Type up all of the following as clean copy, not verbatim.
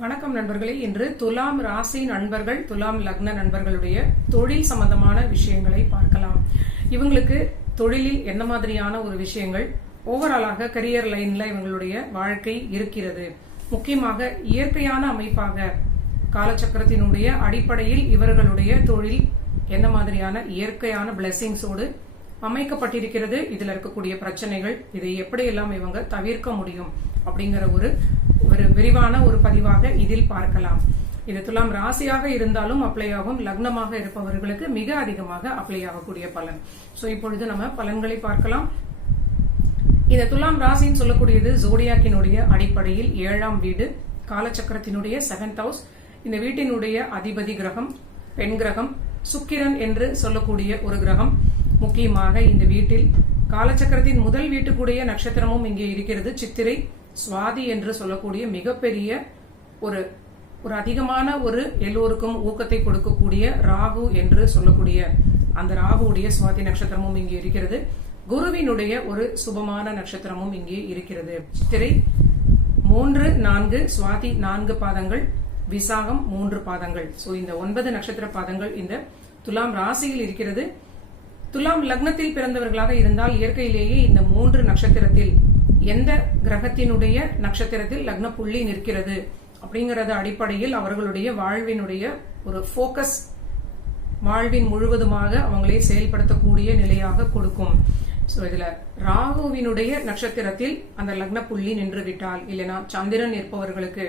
வணக்கம் நண்பர்களே. இன்று துலாம் ராசி நண்பர்கள், துலாம் லக்ன நண்பர்களுடைய தொழில் சம்பந்தமான விஷயங்களை பார்க்கலாம். இவங்களுக்கு தொழிலில் என்ன மாதிரியான ஒரு விஷயங்கள் ஓவராலாக கரியர் லைன்ல இவங்களுடைய வாழ்க்கை இருக்கிறது. முக்கியமாக இயற்கையான அமைப்பாக காலச்சக்கரத்தினுடைய அடிப்படையில் இவர்களுடைய தொழில் என்ன மாதிரியான இயற்கையான பிளெஸிங்ஸோடு அமைக்கப்பட்டிருக்கிறது, இதுல இருக்கக்கூடிய பிரச்சனைகள், இதை எப்படியெல்லாம் இவங்க தவிர்க்க முடியும் அப்படிங்கிற ஒரு விரிவான ஒரு பதிவாக இதில் பார்க்கலாம். இது துலாம் ராசியாக இருந்தாலும் அப்ளை ஆகும், லக்னமாக இருப்பவர்களுக்கு மிக அதிகமாக அப்ளை ஆகக்கூடிய பலன். சோ இப்பொழுது நம்ம பலன்களை பார்க்கலாம். இந்த துலாம் ராசின்னு சொல்லக்கூடியது ஜோடியாக்கினுடைய அடிப்படையில் 7ஆம் வீடு, காலச்சக்கரத்தினுடைய 7th ஹவுஸ். இந்த வீட்டினுடைய அதிபதி கிரகம் பெண் கிரகம் சுக்கிரன் என்று சொல்லக்கூடிய ஒரு கிரகம். முக்கியமாக இந்த வீட்டில் காலச்சக்கரத்தின் முதல் வீட்டுக்குடைய நட்சத்திரமும் இங்கே இருக்கிறது. சித்திரை, சுவாதி என்று சொல்லக்கூடிய மிகப்பெரிய ஒரு அதிகமான ஒரு எல்லோருக்கும் ஊக்கத்தை கொடுக்கக்கூடிய ராகு என்று சொல்லக்கூடிய அந்த ராகுடைய சுவாதி நட்சத்திரமும் இங்கே இருக்கிறது. குருவினுடைய ஒரு சுபமான நட்சத்திரமும் இங்கே இருக்கிறது. சித்திரை 3, 4, சுவாதி 4 பாதங்கள், விசாகம் 3 பாதங்கள். சோ இந்த 9 நட்சத்திர பாதங்கள் இந்த துலாம் ராசியில் இருக்கிறது. துலாம் லக்னத்தில் பிறந்தவர்களாக இருந்தால் இயற்கையிலேயே இந்த 3 நட்சத்திரத்தில் எந்த கிரகத்தினுடைய நட்சத்திரத்தில் லக்ன புள்ளி நிற்கிறது அப்படிங்கறது அடிப்படையில் அவர்களுடைய வாழ்வினுடைய ஒரு போக்கஸ், வாழ்வின் முழுவதுமாக அவங்களை செயல்படுத்தக்கூடிய நிலையாக கொடுக்கும். சோ இதுல ராகுவினுடைய நட்சத்திரத்தில் அந்த லக்ன புள்ளி நின்று விட்டால், இல்லைன்னா சந்திரன் இருப்பவர்களுக்கு,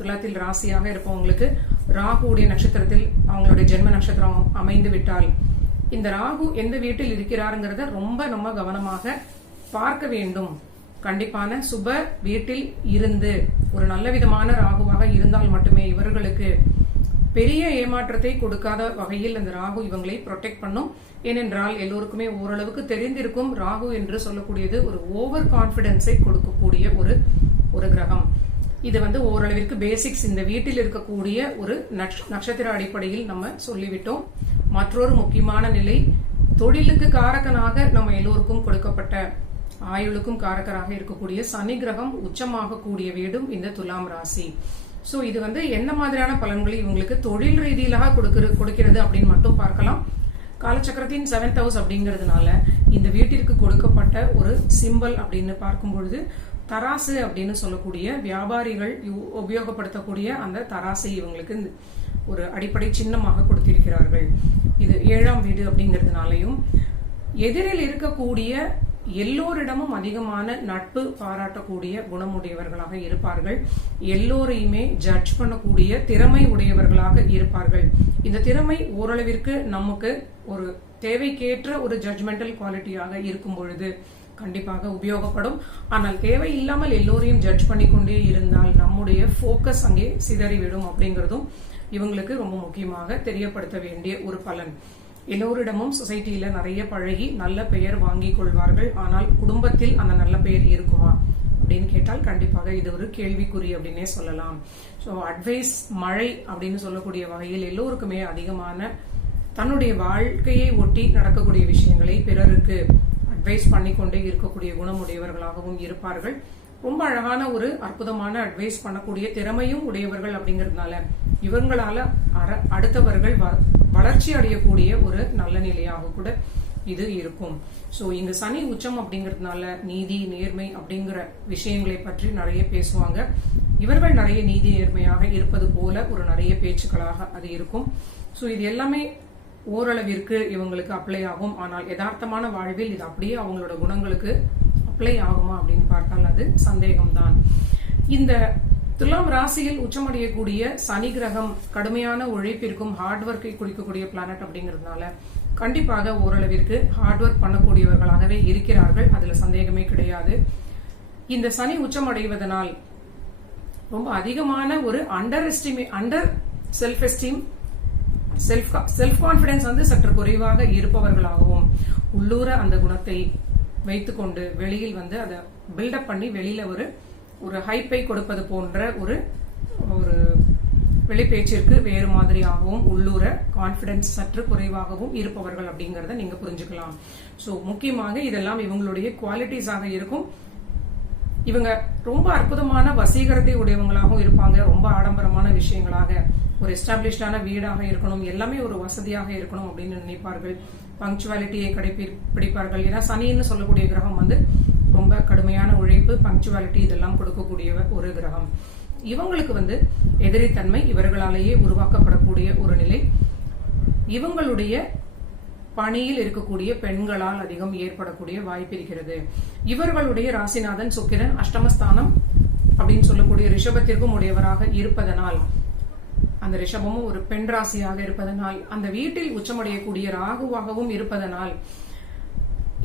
துலாத்தில் ராசியாக இருப்பவங்களுக்கு ராகுடைய நட்சத்திரத்தில் அவங்களுடைய ஜென்ம நட்சத்திரம் அமைந்து விட்டால், இந்த ராகு எந்த வீட்டில் இருக்கிறாருங்கிறத ரொம்ப நம்ம கவனமாக பார்க்க வேண்டும். கண்டிப்பான சுப வீட்டில் இருந்து ஒரு நல்ல விதமான ராகுவாக இருந்தால் மட்டுமே இவர்களுக்கு பெரிய ஏமாற்றத்தை கொடுக்காத வகையில் அந்த ராகு இவங்களை ப்ரொடெக்ட் பண்ணும். ஏனென்றால் எல்லோருக்குமே ஓரளவுக்கு தெரிந்திருக்கும், ராகு என்று சொல்லக்கூடியது ஒரு ஓவர் கான்பிடன்ஸை கொடுக்கக்கூடிய ஒரு கிரகம். இது ஓரளவிற்கு பேசிக்ஸ் இந்த வீட்டில் இருக்கக்கூடிய ஒரு நட்சத்திர அடிப்படையில் நம்ம சொல்லிவிட்டோம். மற்றொரு முக்கியமான நிலை, தொழிலுக்கு காரகனாக நம்ம எல்லோருக்கும் கொடுக்கப்பட்ட ஆயுளுக்கும் காரகராக இருக்கக்கூடிய சனி கிரகம் உச்சமாக கூடிய வீடும் இந்த துலாம் ராசி. சோ இது என்ன மாதிரியான பலன்களை இவங்களுக்கு தொழில் ரீதியிலாக கொடுக்கிறது அப்படின்னு மட்டும் பார்க்கலாம். காலச்சக்கரத்தின் 7th ஹவுஸ் அப்படிங்கறதுனால இந்த வீட்டிற்கு கொடுக்கப்பட்ட ஒரு சிம்பல் அப்படின்னு பார்க்கும் பொழுது தராசு அப்படின்னு சொல்லக்கூடிய வியாபாரிகள் உபயோகப்படுத்தக்கூடிய அந்த தராசை இவங்களுக்கு ஒரு அடிப்படை சின்னமாக கொடுத்திருக்கிறார்கள். இது 7ஆம் வீடு அப்படிங்கறதுனாலையும் எதிரில் இருக்கக்கூடிய எல்லோரிடமும் அதிகமான நட்பு பாராட்டக்கூடிய குணமுடையவர்களாக இருப்பார்கள். எல்லோரையுமே ஜட்ஜ் பண்ணக்கூடிய திறமை உடையவர்களாக இருப்பார்கள். இந்த திறமை ஓரளவிற்கு நமக்கு ஒரு தேவைக்கேற்ற ஒரு ஜட்ஜ்மெண்டல் குவாலிட்டியாக இருக்கும் பொழுது கண்டிப்பாக உபயோகப்படும். ஆனால் தேவையில்லாமல் எல்லோரையும் ஜட்ஜ் பண்ணிக்கொண்டே இருந்தால் நம்முடைய போக்கஸ் அங்கே சிதறிவிடும் அப்படிங்கறதும் இவங்களுக்கு ரொம்ப முக்கியமாக தெரியப்படுத்த வேண்டிய ஒரு பலன். எல்லோரிடமும் சொசைட்டியில நிறைய பழகி நல்ல பெயர் வாங்கி கொள்வார்கள். ஆனால் குடும்பத்தில் அந்த நல்ல பெயர் இருக்குமா அப்படின்னு கேட்டால் கண்டிப்பாக இது ஒரு கேள்விக்குறி அப்படின்னே சொல்லலாம். ஸோ அட்வைஸ் மழை அப்படின்னு சொல்லக்கூடிய வகையில் எல்லோருக்குமே அதிகமான தன்னுடைய வாழ்க்கையை ஒட்டி நடக்கக்கூடிய விஷயங்களை பிறருக்கு அட்வைஸ் பண்ணிக்கொண்டே இருக்கக்கூடிய குணமுடையவர்களாகவும் இருப்பார்கள். ரொம்ப அழகான ஒரு அற்புதமான அட்வைஸ் பண்ணக்கூடிய திறமையும் உடையவர்கள் அப்படிங்கறதுனால இவங்களால அடுத்தவர்கள் வளர்ச்சி அடையக்கூடிய ஒரு நல்ல நிலையாக கூட இது இருக்கும். சோ இங்க சனி உச்சம் அப்படிங்கறதுனால நீதி நேர்மை அப்படிங்கிற விஷயங்களை பற்றி நிறைய பேசுவாங்க. இவர்கள் நிறைய நீதி நேர்மையாக இருப்பது போல ஒரு நிறைய பேச்சுக்களாக அது இருக்கும். சோ இது எல்லாமே ஓரளவிற்கு இவங்களுக்கு அப்ளை ஆகும். ஆனால் யதார்த்தமான வாழ்வில் இது அப்படியே அவங்களோட குணங்களுக்கு அப்ளை ஆகுமா அப்படின்னு பார்த்தால் அது சந்தேகம்தான். இந்த துலாம் ராசியில் உச்சமடையக்கூடிய சனி கிரகம் கடுமையான உழைப்பிற்கும் ஹார்ட் ஒர்க்கை குறிக்கக்கூடிய பிளானட் அப்படிங்கிறதுனால கண்டிப்பாக ஓரளவிற்கு ஹார்ட் ஒர்க் பண்ணக்கூடியவர்களாகவே இருக்கிறார்கள். அதுல சந்தேகமே கிடையாது. இந்த சனி உச்சமடைவதனால் ரொம்ப அதிகமான ஒரு under self esteem, self confidence சற்று குறைவாக இருப்பவர்களாகவும் உள்ளூர அந்த குணத்தை வைத்துக்கொண்டு வெளியில் அதை பில்டப் பண்ணி வெளியில ஒரு ஹைப்பை கொடுப்பது போன்ற ஒரு வெளிப்பேச்சிற்கு வேறு மாதிரியாகவும் உள்ளூர கான்பிடன்ஸ் சற்று குறைவாகவும் இருப்பவர்கள் அப்படிங்கறத நீங்க புரிஞ்சுக்கலாம். சோ முக்கியமாக இதெல்லாம் இவங்களுடைய குவாலிட்டிஸாக இருக்கும். இவங்க ரொம்ப அற்புதமான வசீகரத்தை உடையவங்களாகவும் இருப்பாங்க. ரொம்ப ஆடம்பரமான விஷயங்களாக, ஒரு எஸ்டாப்ளிஷ்டான வீடாக இருக்கணும், எல்லாமே ஒரு வசதியாக இருக்கணும் அப்படின்னு நினைப்பார்கள். பங்க்சுவாலிட்டியை கடைபிடிப்பார்கள். ஏன்னா சனின்னு சொல்லக்கூடிய கிரகம் வந்து ரொம்ப கடுமையான உழைப்பு, பங்க்சுவாலிட்டி இதெல்லாம் கொடுக்கக்கூடிய ஒரு கிரகம். இவங்களுக்கு வந்து எதிரித்தன்மை இவர்களாலேயே உருவாக்கப்படக்கூடிய ஒரு நிலை. இவங்களுடைய பணியில் இருக்கக்கூடிய பெண்களால் அதிகம் ஏற்படக்கூடிய வாய்ப்பு இருக்கிறது. இவர்களுடைய ராசிநாதன் சுக்கிரன் அஷ்டமஸ்தானம் அப்படின்னு சொல்லக்கூடிய ரிஷபத்திற்கும் உடையவராக இருப்பதனால், அந்த ரிஷபமும் ஒரு பெண் ராசியாக இருப்பதனால், அந்த வீட்டில் உச்சமடையக்கூடிய ராகுவாகவும் இருப்பதனால்,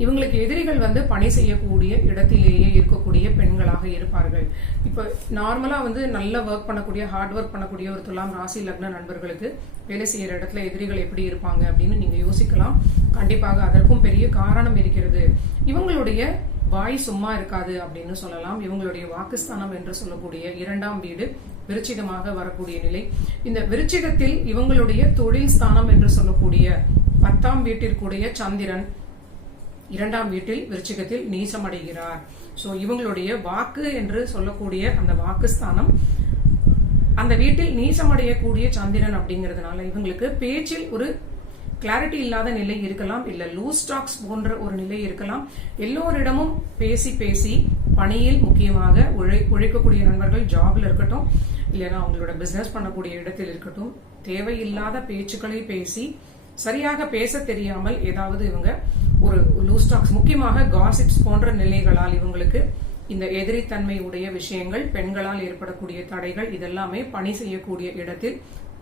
இவங்களுக்கு எதிரிகள் வந்து பணி செய்யக்கூடிய இடத்திலேயே இருக்கக்கூடிய பெண்களாக இருப்பார்கள். இப்ப நார்மலா வந்து நல்ல ஒர்க் பண்ணக்கூடிய, ஹார்ட் ஒர்க் பண்ணக்கூடிய ஒரு துலாம் ராசி லக்ன நண்பர்களுக்கு வேலை செய்யற இடத்துல எதிரிகள் எப்படி இருப்பாங்க அப்படின்னு நீங்க யோசிக்கலாம். கண்டிப்பாக அதற்கும் பெரிய காரணம் இருக்கிறது. இவங்களுடைய வாய் சும்மா இருக்காது அப்படின்னு சொல்லலாம். இவங்களுடைய வாக்குஸ்தானம் என்று சொல்லக்கூடிய 2ஆம் வீடு விருச்சிகமாக வரக்கூடிய நிலை. இந்த விருச்சிகத்தில் இவங்களுடைய தொழில் ஸ்தானம் என்று சொல்லக்கூடிய 10ஆம் வீட்டிற்குடைய சந்திரன் 2ஆம் வீட்டில் விருச்சிகத்தில் நீசமடைகிறார். சோ இவங்களுடைய வாக்கு என்று சொல்லக்கூடிய அந்த வாக்குஸ்தானம் அந்த வீட்டில் நீசமடையக்கூடிய சந்திரன் அப்படிங்கிறதுனால இவங்களுக்கு பேச்சில் ஒரு கிளாரிட்டி இல்லாத நிலை இருக்கலாம், இல்ல லூஸ் டாக்ஸ் போன்ற ஒரு நிலை இருக்கலாம். எல்லோரிடமும் பேசி பேசி பணியில் முக்கியமாக உழைக்கக்கூடிய நண்பர்கள் ஜாப்ல இருக்கட்டும், இல்லைன்னா அவங்களோட பிசினஸ் பண்ணக்கூடிய இடத்தில் இருக்கட்டும், தேவையில்லாத பேச்சுக்களை பேசி சரியாக பேச தெரியாமல் ஏதாவது இவங்க ஒரு லூஸ் டாக்ஸ், முக்கியமாக காசிப்ஸ் போன்ற நிலைகளால் இவங்களுக்கு இந்த எதிரித்தன்மை உடைய விஷயங்கள், பெண்களால் ஏற்படக்கூடிய தடைகள் இதெல்லாமே பணி செய்யக்கூடிய இடத்தில்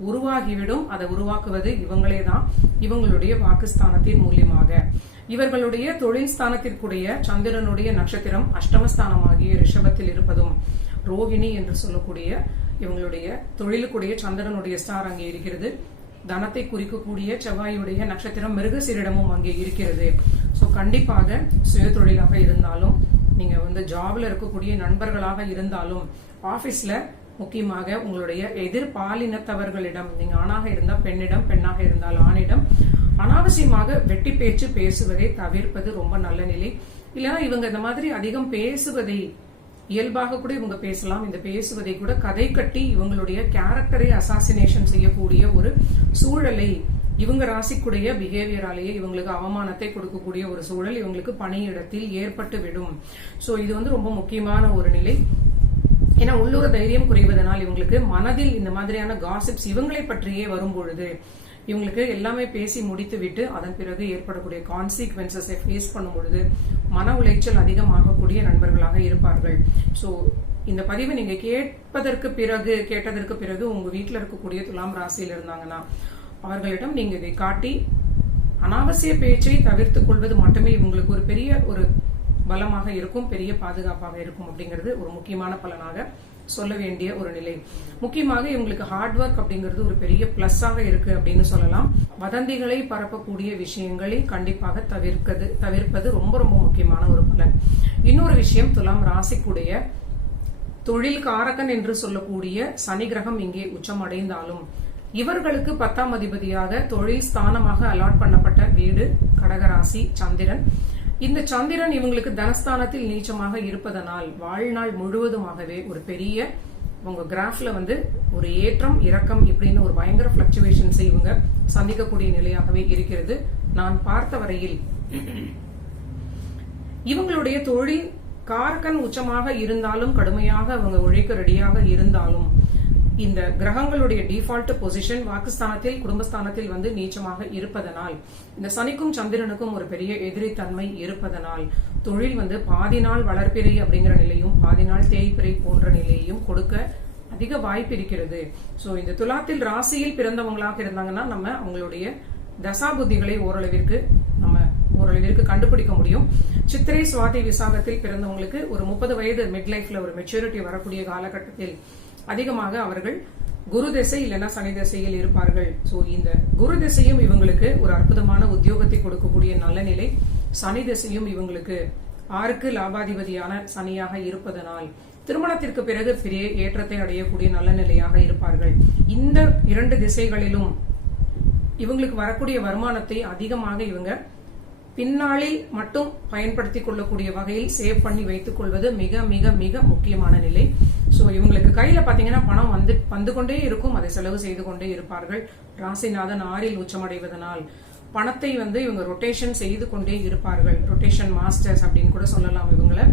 உருவாகிவிடும். அதை உருவாக்குவது இவங்களே தான், இவங்களுடைய வாக்குஸ்தானத்தின் மூலியமாக. இவர்களுடைய தொழில் ஸ்தானத்திற்குடைய சந்திரனுடைய நட்சத்திரம் அஷ்டமஸ்தானமாகிய ரிஷபத்தில் இருப்பதும், ரோகிணி என்று சொல்லக்கூடிய இவங்களுடைய தொழிலுக்குடைய சந்திரனுடைய ஸ்டார் அங்கே இருக்கிறது. தனத்தை குறிக்கக்கூடிய செவ்வாயுடைய நட்சத்திரம் மிருகசீரிடமும் அங்கே இருக்கிறது. சோ கண்டிப்பாக சுய தொழிலாக இருந்தாலும், நீங்க வந்து ஜாப்ல இருக்கக்கூடிய நண்பர்களாக இருந்தாலும், ஆபீஸ்ல முக்கியமாக உங்களுடைய எதிர்பாலினத்தவர்களிடம், நீங்க ஆணாக இருந்தா பெண்ணிடம், பெண்ணாக இருந்தால் ஆணிடம் அனாவசியமாக வெட்டி பேச்சு பேசுவதை தவிர்ப்பது ரொம்ப நல்ல நிலை. இல்லைன்னா இவங்க இந்த மாதிரி அதிகம் பேசுவதை, இயல்பாக கூட இவங்க பேசலாம், இந்த பேசுவதை கூட கதை கட்டி இவங்களுடைய கேரக்டரை அசாசினேஷன் செய்யக்கூடிய ஒரு சூழலை, இவங்க ராசிக்குடைய பிஹேவியராலேயே இவங்களுக்கு அவமானத்தை கொடுக்கக்கூடிய ஒரு சூழல் இவங்களுக்கு பணியிடத்தில் ஏற்பட்டு விடும். சோ இது வந்து ரொம்ப முக்கியமான ஒரு நிலை. ஏன்னா உள்ளூர தைரியம் குறைவதனால் இவங்களுக்கு மனதில் இந்த மாதிரியான காசிப்ஸ் இவங்களை பற்றியே வரும் பொழுது இவங்களுக்கு எல்லாமே பேசி முடித்து விட்டு அதன் பிறகு ஏற்படக்கூடிய கான்சிக்வன்சஸை ஃபேஸ் பண்ணும் பொழுது மன உளைச்சல் அதிகமாகக்கூடிய நண்பர்களாக இருப்பார்கள். சோ இந்த பதிவை நீங்க கேட்டதற்கு பிறகு உங்க வீட்டுல இருக்கக்கூடிய துலாம் ராசியில் இருந்தாங்கன்னா அவர்களிடம் நீங்க இதை காட்டி அனாவசிய பேச்சை தவிர்த்துக் கொள்வது மட்டுமே இவங்களுக்கு ஒரு பெரிய ஒரு பலமாக இருக்கும், பெரிய பாதுகாப்பாக இருக்கும் அப்படிங்கிறது ஒரு முக்கியமான பலனாக சொல்ல வேண்டிய ஒரு நிலை. முக்கியமாக இவங்களுக்கு ஹார்ட் ஒர்க் அப்படிங்கிறது ஒரு பெரிய பிளஸ்ஸாக இருக்கு அப்படின்னு சொல்லலாம். வதந்திகளை பரப்பக்கூடிய விஷயங்களை கண்டிப்பாக தவிர்ப்பது ரொம்ப ரொம்ப முக்கியமான ஒரு பலன். இன்னொரு விஷயம், துலாம் ராசிக்குடைய தொழில் காரகன் என்று சொல்லக்கூடிய சனி கிரகம் இங்கே உச்சம் அடைந்தாலும் இவர்களுக்கு 10ஆம் அதிபதியாக தொழில் ஸ்தானமாக அலாட் பண்ணப்பட்ட வீடு கடகராசி சந்திரன். இந்த சந்திரன் இவங்களுக்கு தனஸ்தானத்தில் நீச்சமாக இருப்பதனால் வாழ்நாள் முழுவதுமாகவே ஒரு பெரிய உங்க கிராஃப்ல வந்து ஒரு ஏற்றம் இறக்கம் இப்படின்னு ஒரு பயங்கர பிளக்சுவேஷன்ஸை இவங்க சந்திக்கக்கூடிய நிலையாகவே இருக்கிறது. நான் பார்த்த வரையில் இவங்களுடைய தொழில் காரகன் உச்சமாக இருந்தாலும், கடுமையாக அவங்க உழைக்க ரெடியாக இருந்தாலும், இந்த கிரகங்களுடைய டிஃபால்ட் பொசிஷன் வாக்குஸ்தானத்தில் குடும்பஸ்தானத்தில் வந்து நீச்சமாக இருப்பதனால், இந்த சனிக்கும் சந்திரனுக்கும் ஒரு பெரிய எதிரித்தன்மை இருப்பதனால் தொழில் வந்து பாதி நாள் வளர்ப்பிறை அப்படிங்கிற நிலையும் பாதி நாள் தேய்பிறை போன்ற நிலையையும் கொடுக்க அதிக வாய்ப்பு இருக்கிறது. சோ இந்த துலாத்தில் ராசியில் பிறந்தவங்களாக இருந்தாங்கன்னா நம்ம அவங்களுடைய தசா புத்திகளை ஓரளவிற்கு கண்டுபிடிக்க முடியும். சித்திரை சுவாதி விசாகத்தில் பிறந்தவங்களுக்கு ஒரு 30 வயது மிட் லைஃப்ல ஒரு மெச்சூரிட்டி வரக்கூடிய காலகட்டத்தில் அதிகமாக அவர்கள் குரு திசை இல்லைன்னா சனி திசையில் இருப்பார்கள். சோ இந்த குரு திசையும் இவங்களுக்கு ஒரு அற்புதமான உத்தியோகத்தை கொடுக்கக்கூடிய நல்ல நிலை. சனி திசையும் இவங்களுக்கு 6க்கு லாபாதிபதியான சனியாக இருப்பதனால் திருமணத்திற்கு பிறகு பெரிய ஏற்றத்தை அடையக்கூடிய நல்ல நிலையாக இருப்பார்கள். இந்த 2 திசைகளிலும் இவங்களுக்கு வரக்கூடிய வருமானத்தை அதிகமாக இவங்க பின்னாளில் மட்டும் பயன்படுத்தி கொள்ளக்கூடிய வகையில் சேவ் பண்ணி வைத்துக் கொள்வது மிக மிக மிக முக்கியமான நிலை. சோ இவங்களுக்கு கையில பாத்தீங்கன்னா பணம் வந்து கொண்டே இருக்கும், அதை செலவு செய்து கொண்டே இருப்பார்கள். ராசிநாதன் 6ல் உச்சமடைவதனால் பணத்தை இவங்க ரொட்டேஷன் செய்து கொண்டே இருப்பார்கள். ரொட்டேஷன் மாஸ்டர்ஸ் அப்படின்னு கூட சொல்லலாம் இவங்களை.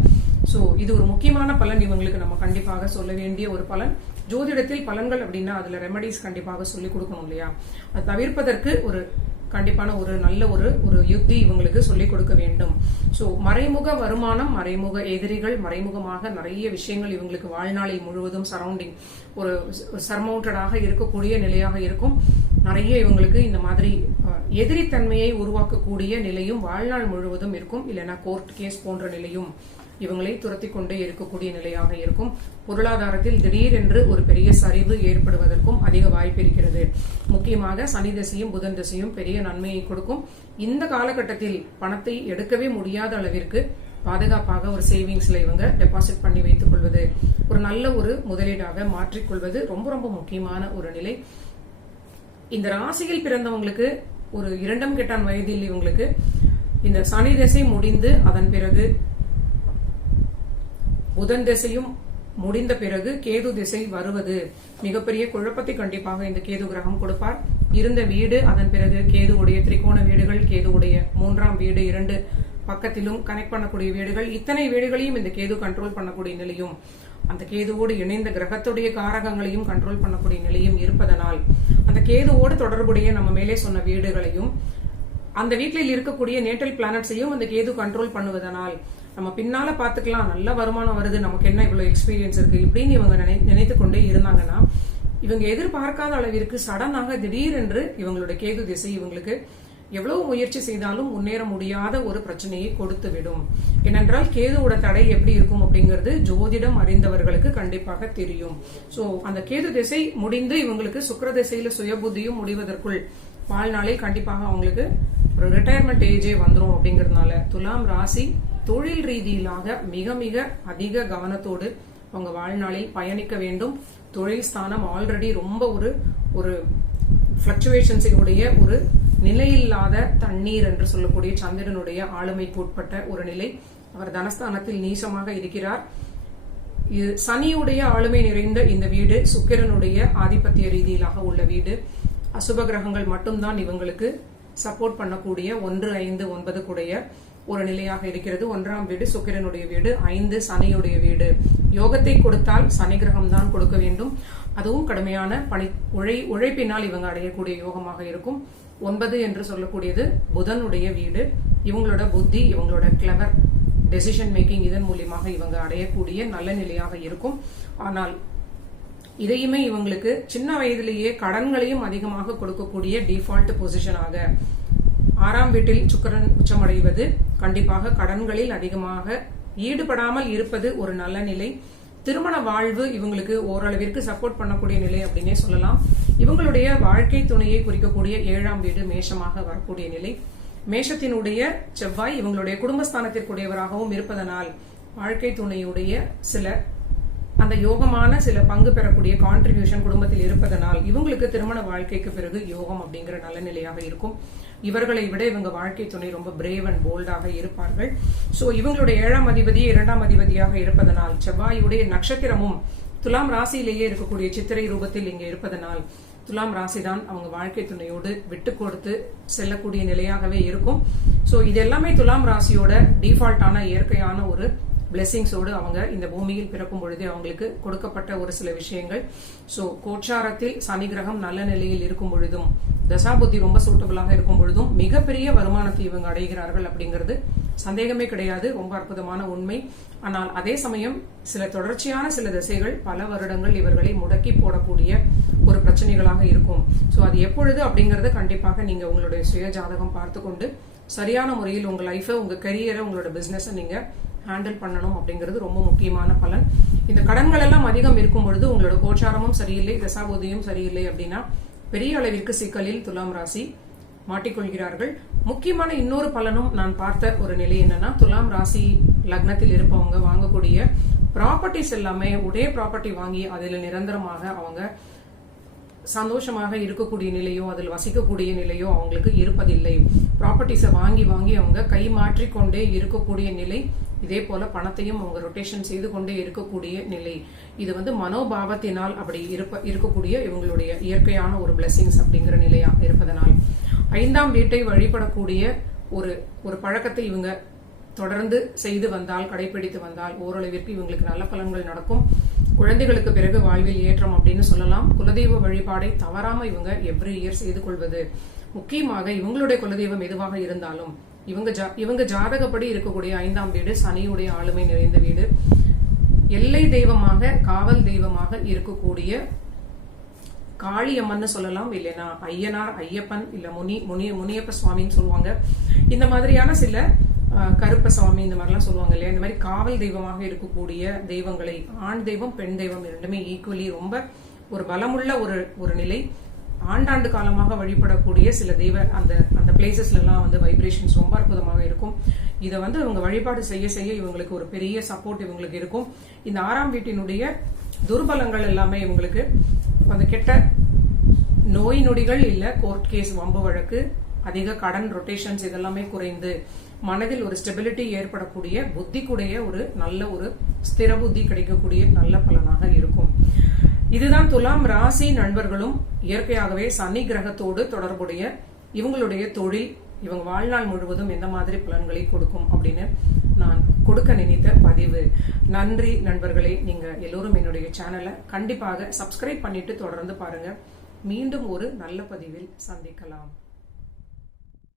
சோ இது ஒரு முக்கியமான பலன், இவங்களுக்கு நம்ம கண்டிப்பாக சொல்ல வேண்டிய ஒரு பலன். ஜோதிடத்தில் பலன்கள் அப்படின்னா அதுல ரெமடிஸ் கண்டிப்பாக சொல்லிக் கொடுக்கணும் இல்லையா? அது தவிர்ப்பதற்கு ஒரு கண்டிப்பான ஒரு நல்ல ஒரு யுக்தி இவங்களுக்கு சொல்லிக் கொடுக்க வேண்டும். சோ மறைமுக வருமானம், மறைமுக எதிரிகள், மறைமுகமாக நிறைய விஷயங்கள் இவங்களுக்கு வாழ்நாளில் முழுவதும் சரௌண்டிங் ஒரு சர்மவுண்டடாக இருக்கக்கூடிய நிலையாக இருக்கும். நிறைய இவங்களுக்கு இந்த மாதிரி எதிரித்தன்மையை உருவாக்கக்கூடிய நிலையும் வாழ்நாள் முழுவதும் இருக்கும். இல்லைன்னா கோர்ட் கேஸ் போன்ற நிலையும் இவங்களை துரத்தி கொண்டே இருக்கக்கூடிய நிலையாக இருக்கும். பொருளாதாரத்தில் திடீரென்று ஒரு பெரிய சரிவு ஏற்படுவதற்கும் அதிக வாய்ப்பு இருக்கிறது. முக்கியமாக சனி திசையும் புதன் திசையும் பெரிய நன்மையை கொடுக்கும். இந்த காலகட்டத்தில் பணத்தை எடுக்கவே முடியாத அளவிற்கு பாதுகாப்பாக ஒரு சேவிங்ஸ்ல இவங்க டெபாசிட் பண்ணி வைத்துக் கொள்வது, ஒரு நல்ல ஒரு முதலீடாக மாற்றிக்கொள்வது ரொம்ப ரொம்ப முக்கியமான ஒரு நிலை. இந்த ராசியில் பிறந்தவங்களுக்கு ஒரு 2ஆம் கெட்டான் வயதில் இவங்களுக்கு இந்த சனி திசை முடிந்து அதன் பிறகு புதன் திசையும் முடிந்த பிறகு கேது திசை வருவது மிகப்பெரிய குழப்பத்தை கண்டிப்பாக இந்த கேது கிரகம் கொடுப்பார். இருந்த வீடு, அதன் பிறகு கேதுவுடைய திரிகோண வீடுகள், கேதுவுடைய 3ஆம் வீடு, 2 பக்கத்திலும் கனெக்ட் பண்ணக்கூடிய வீடுகள், இத்தனை வீடுகளையும் இந்த கேது கண்ட்ரோல் பண்ணக்கூடிய நிலையும், அந்த கேதுவோடு இணைந்த கிரகத்துடைய காரகங்களையும் கண்ட்ரோல் பண்ணக்கூடிய நிலையும் இருப்பதனால் அந்த கேதுவோடு தொடர்புடைய நம்ம மேலே சொன்ன வீடுகளையும் அந்த வீட்டில் இருக்கக்கூடிய நேட்டல் பிளானட்ஸையும் அந்த கேது கண்ட்ரோல் பண்ணுவதனால் நம்ம பின்னால பாத்துக்கலாம், நல்ல வருமானம் வருது, நமக்கு என்ன இவ்வளவு எக்ஸ்பீரியன்ஸ் இருக்கு இப்படின்னு இவங்க நினைத்து கொண்டே இருந்தாங்கன்னா இவங்க எதிர்பார்க்காத அளவிற்கு சடனாக திடீரென்று இவங்களுடைய கேது திசை இவங்களுக்கு எவ்வளவு முயற்சி செய்தாலும் முன்னேற முடியாத ஒரு பிரச்சனையை கொடுத்து விடும். ஏனென்றால் கேதுவோட தடை எப்படி இருக்கும் அப்படிங்கிறது ஜோதிடம் அறிந்தவர்களுக்கு கண்டிப்பாக தெரியும். சோ அந்த கேது திசை முடிந்து இவங்களுக்கு சுக்கிர திசையில சுயபுத்தியும் முடிவதற்குள் வாழ்நாளில் கண்டிப்பாக அவங்களுக்கு ஒரு ரிட்டையர்மெண்ட் ஏஜே வந்துடும். அப்படிங்கறதுனால துலாம் ராசி தொழில் ரீதியிலாக மிக மிக அதிக கவனத்தோடு அவங்க வாழ்நாளில் பயணிக்க வேண்டும். தொழில் ஸ்தானம் ஆல்ரெடி ரொம்ப ஒரு பிளக்சுவேஷன்ஸுடைய ஒரு நிலையில்லாத தண்ணீர் என்று சொல்லக்கூடிய சந்திரனுடைய ஆளுமைக்கு உட்பட்ட ஒரு நிலை. அவர் தனஸ்தானத்தில் நீசமாக இருக்கிறார். சனியுடைய ஆளுமை நிறைந்த இந்த வீடு சுக்கிரனுடைய ஆதிபத்திய ரீதியிலாக உள்ள வீடு. அசுப கிரகங்கள் மட்டும்தான் இவங்களுக்கு சப்போர்ட் பண்ணக்கூடிய 1, 5, 9 கூடிய ஒரு நிலையாக இருக்கிறது. 1ஆம் வீடு சுக்கிரனுடைய வீடு, 5 சனியுடைய வீடு. யோகத்தை கொடுத்தால் சனி கிரகம் தான் கொடுக்க வேண்டும். அதுவும் கடுமையான உழைப்பினால் இவங்க அடையக்கூடிய யோகமாக இருக்கும். 9 என்று சொல்லக்கூடியது புதனுடைய வீடு. இவங்களோட புத்தி, இவங்களோட கிளவர் டெசிஷன் மேக்கிங் இதன் மூலியமாக இவங்க அடையக்கூடிய நல்ல நிலையாக இருக்கும். ஆனால் இதையுமே இவங்களுக்கு சின்ன வயதிலேயே கடன்களையும் அதிகமாக கொடுக்கக்கூடிய டிஃபால்ட் பொசிஷனாக 6ஆம் வீட்டில் சுக்கிரன் உச்சமடைவது கண்டிப்பாக கடன்களில் அதிகமாக ஈடுபடாமல் இருப்பது ஒரு நல்ல நிலை. திருமண வாழ்வு இவங்களுக்கு ஓரளவிற்கு சப்போர்ட் பண்ணக்கூடிய நிலை அப்படின்னே சொல்லலாம். இவங்களுடைய வாழ்க்கை துணையை குறிக்கக்கூடிய 7ஆம் வீடு மேஷமாக வரக்கூடிய நிலை. மேஷத்தினுடைய செவ்வாய் இவங்களுடைய குடும்பஸ்தானத்திற்குரியவராகவும் இருப்பதனால் வாழ்க்கை துணையுடைய சில அந்த யோகமான சில பங்கு பெறக்கூடிய கான்ட்ரிபியூஷன் குடும்பத்தில் இருப்பதனால் இவங்களுக்கு திருமண வாழ்க்கைக்கு பிறகு யோகம் அப்படிங்கிற நல்ல நிலையாக இருக்கும். இவர்களை விட இவங்க வாழ்க்கை துணை ரொம்ப பிரேவ் அண்ட் போல்டாக இருப்பார்கள். சோ இவங்களுடைய 7ஆம் அதிபதி 2ஆம் அதிபதியாக இருப்பதனால் செவ்வாயுடைய நட்சத்திரமும் துலாம் ராசியிலேயே இருக்கக்கூடிய சித்திரை ரூபத்தில் இங்கே இருப்பதனால் துலாம் ராசிதான் அவங்க வாழ்க்கை துணையோடு விட்டு கொடுத்து செல்லக்கூடிய நிலையாகவே இருக்கும். சோ இது எல்லாமே துலாம் ராசியோட டிஃபால்ட்டான இயற்கையான ஒரு பிளெஸிங்ஸோடு அவங்க இந்த பூமியில் பிறக்கும் பொழுதே அவங்களுக்கு கொடுக்கப்பட்ட ஒரு சில விஷயங்கள். சோ கோச்சாரத்தில் சனி கிரகம் நல்ல நிலையில் இருக்கும் பொழுதும் தசாபுத்தி ரொம்ப சூட்டபிளாக இருக்கும் பொழுதும் மிகப்பெரிய வருமானத்தை இவங்க அடைகிறார்கள் அப்படிங்கிறது சந்தேகமே கிடையாது. ரொம்ப அற்புதமான உண்மை. ஆனால் அதே சமயம் சில தொடர்ச்சியான சில திசைகள் பல வருடங்கள் இவர்களை முடக்கி போடக்கூடிய ஒரு பிரச்சனைகளாக இருக்கும். சோ அது எப்பொழுது அப்படிங்கறத கண்டிப்பாக நீங்க உங்களுடைய சுய ஜாதகம் பார்த்து கொண்டு சரியான முறையில் உங்க லைஃபை, உங்க கரியரை, உங்களோட பிசினஸ் நீங்க ஹேண்டில் பண்ணணும் அப்படிங்கிறது ரொம்ப முக்கியமான பலன். இந்த கடன்கள் எல்லாம் அதிகம் இருக்கும் பொழுது உங்களோட கோச்சாரமும் சரியில்லை, தசாபோதியும் சரியில்லை அப்படின்னா பெரிய அளவிற்கு சிக்கலில் துலாம் ராசி மாட்டிக்கொள்கிறார்கள். முக்கியமான இன்னொரு பலனும் நான் பார்த்த ஒரு நிலை என்னன்னா, துலாம் ராசி லக்னத்தில் இருப்பவங்க வாங்கக்கூடிய ப்ராப்பர்ட்டிஸ் எல்லாமே ஒரே ப்ராப்பர்ட்டி வாங்கி அதில் நிரந்தரமாக அவங்க சந்தோஷமாக இருக்கக்கூடிய நிலையோ அதில் வசிக்கக்கூடிய நிலையோ அவங்களுக்கு இருப்பதில்லை. ப்ராப்பர்ட்டிஸை வாங்கி வாங்கி அவங்க கை மாற்றிக்கொண்டே இருக்கக்கூடிய நிலை. இதே போல பணத்தையும் அவங்க ரொட்டேஷன் செய்து கொண்டே இருக்கக்கூடிய நிலை. இது மனோபாவத்தினால் அப்படி இருக்கக்கூடிய இவங்களுடைய இயற்கையான ஒரு பிளெஸிங்ஸ் அப்படிங்கிற நிலையாக இருப்பதனால் 5ஆம் வீட்டை வழிபடக்கூடிய ஒரு பழக்கத்தை இவங்க தொடர்ந்து செய்து வந்தால், கடைபிடித்து வந்தால் ஓரளவிற்கு இவங்களுக்கு நல்ல பலன்கள் நடக்கும். குழந்தைகளுக்கு பிறகு வாழ்வில் ஏற்றம் அப்படின்னு சொல்லலாம். குலதெய்வ வழிபாடை தவறாம இவங்க எவ்ரி இயர் செய்து கொள்வது. முக்கியமாக இவங்களுடைய குலதெய்வம் எதுவாக இருந்தாலும் இவங்க ஜாதகப்படி இருக்கக்கூடிய 5ஆம் வீடு சனியுடைய ஆளுமை நிறைந்த வீடு. எல்லை தெய்வமாக, காவல் தெய்வமாக இருக்கக்கூடிய காளியம்மன் சொல்லலாம், இல்லைன்னா ஐயனார், ஐயப்பன், இல்ல முனியப்ப சுவாமின்னு சொல்லுவாங்க. இந்த மாதிரியான சில கருப்ப சுவாமி இந்த மாதிரிலாம் சொல்லுவாங்க இல்லையா. இந்த மாதிரி காவல் தெய்வமாக இருக்கக்கூடிய தெய்வங்களை, ஆண் தெய்வம் பெண் தெய்வம் இரண்டுமே ஈக்குவலி ரொம்ப ஒரு பலமுள்ள ஒரு நிலை. ஆண்டாண்டு காலமாக வழிபடக்கூடிய சில தெய்வ அந்த பிளேசஸ்ல எல்லாம் வைப்ரேஷன்ஸ் ரொம்ப அற்புதமாக இருக்கும். இதை இவங்க வழிபாடு செய்ய செய்ய இவங்களுக்கு ஒரு பெரிய சப்போர்ட் இவங்களுக்கு இருக்கும். இந்த 6ஆம் வீட்டினுடைய துர்பலங்கள் எல்லாமே இவங்களுக்கு கெட்ட நோய் நொடிகள் இல்ல, கோர்ட் கேஸ், வம்பு வழக்கு, அதிக கடன் ரொட்டேஷன்ஸ் இதெல்லாமே குறைந்து மனதில் ஒரு ஸ்டெபிலிட்டி ஏற்படக்கூடிய, புத்திக்குடைய ஒரு நல்ல ஒரு ஸ்திர புத்தி கிடைக்கக்கூடிய நல்ல பலனாக இருக்கும். இதுதான் துலாம் ராசி நண்பர்களும் இயற்கையாகவே சனி கிரகத்தோடு தொடர்புடைய இவங்களுடைய தொழில் இவங்க வாழ்நாள் முழுவதும் எந்த மாதிரி பலன்களை கொடுக்கும் அப்படின்னு நான் கொடுக்க நினைத்த பதிவு. நன்றி நண்பர்களே. நீங்க எல்லோரும் என்னுடைய சேனலை கண்டிப்பாக சப்ஸ்கிரைப் பண்ணிட்டு தொடர்ந்து பாருங்க. மீண்டும் ஒரு நல்ல பதிவில் சந்திக்கலாம்.